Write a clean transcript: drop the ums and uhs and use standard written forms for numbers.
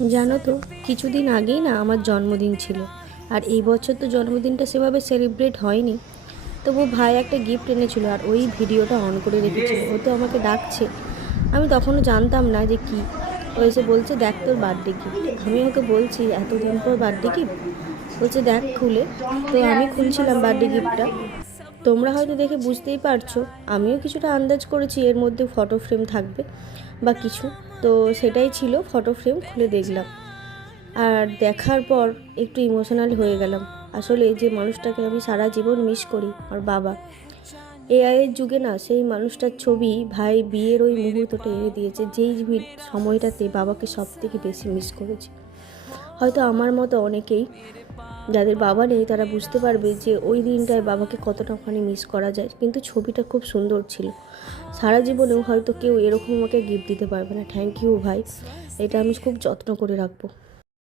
জানো তো, কিছুদিন আগেই না আমার জন্মদিন ছিল। আর এই বছর তো জন্মদিনটা সেভাবে সেলিব্রেট হয়নি। তবু ভাই একটা গিফট এনেছিল আর ওই ভিডিওটা অন করে রেখেছিল। ও তো আমাকে ডাকছে, আমি তখনও জানতাম না যে কি। ও এসে বলছে, দেখ তোর বার্থডে গিফট। আমি ওকে বলছি, এতদিন পর বার্থডে গিফট? বলছে দেখ খুলে। তো আমি খুলছিলাম বার্থডে গিফটটা। তোমরা হয়তো দেখে বুঝতেই পারছো, আমিও কিছুটা আন্দাজ করেছি এর মধ্যে ফটো ফ্রেম থাকবে বা কিছু। তো সেটাই ছিল, ফটো ফ্রেম খুলে দেখলাম। আর দেখার পর একটু ইমোশনাল হয়ে গেলাম। আসলে যে মানুষটাকে আমি সারা জীবন মিস করি, আমার বাবা। এআইয়ের যুগে না সেই মানুষটার ছবি ভাই বিয়ের ওই মুহূর্তটা এনে দিয়েছে, যেই সময়টাতে বাবাকে সব থেকে বেশি মিস করেছি। হয়তো আমার মতো অনেকেই যাদের বাবা নেই তারা বুঝতে পারবে যে ওই দিনটায় বাবাকে কতটা ওখানে মিস করা যায়। কিন্তু ছবিটা খুব সুন্দর ছিল। সারা জীবনেও হয়তো কেউ এরকম আমাকে গিফট দিতে পারবে না। থ্যাংক ইউ ভাই, এটা আমি খুব যত্ন করে রাখবো।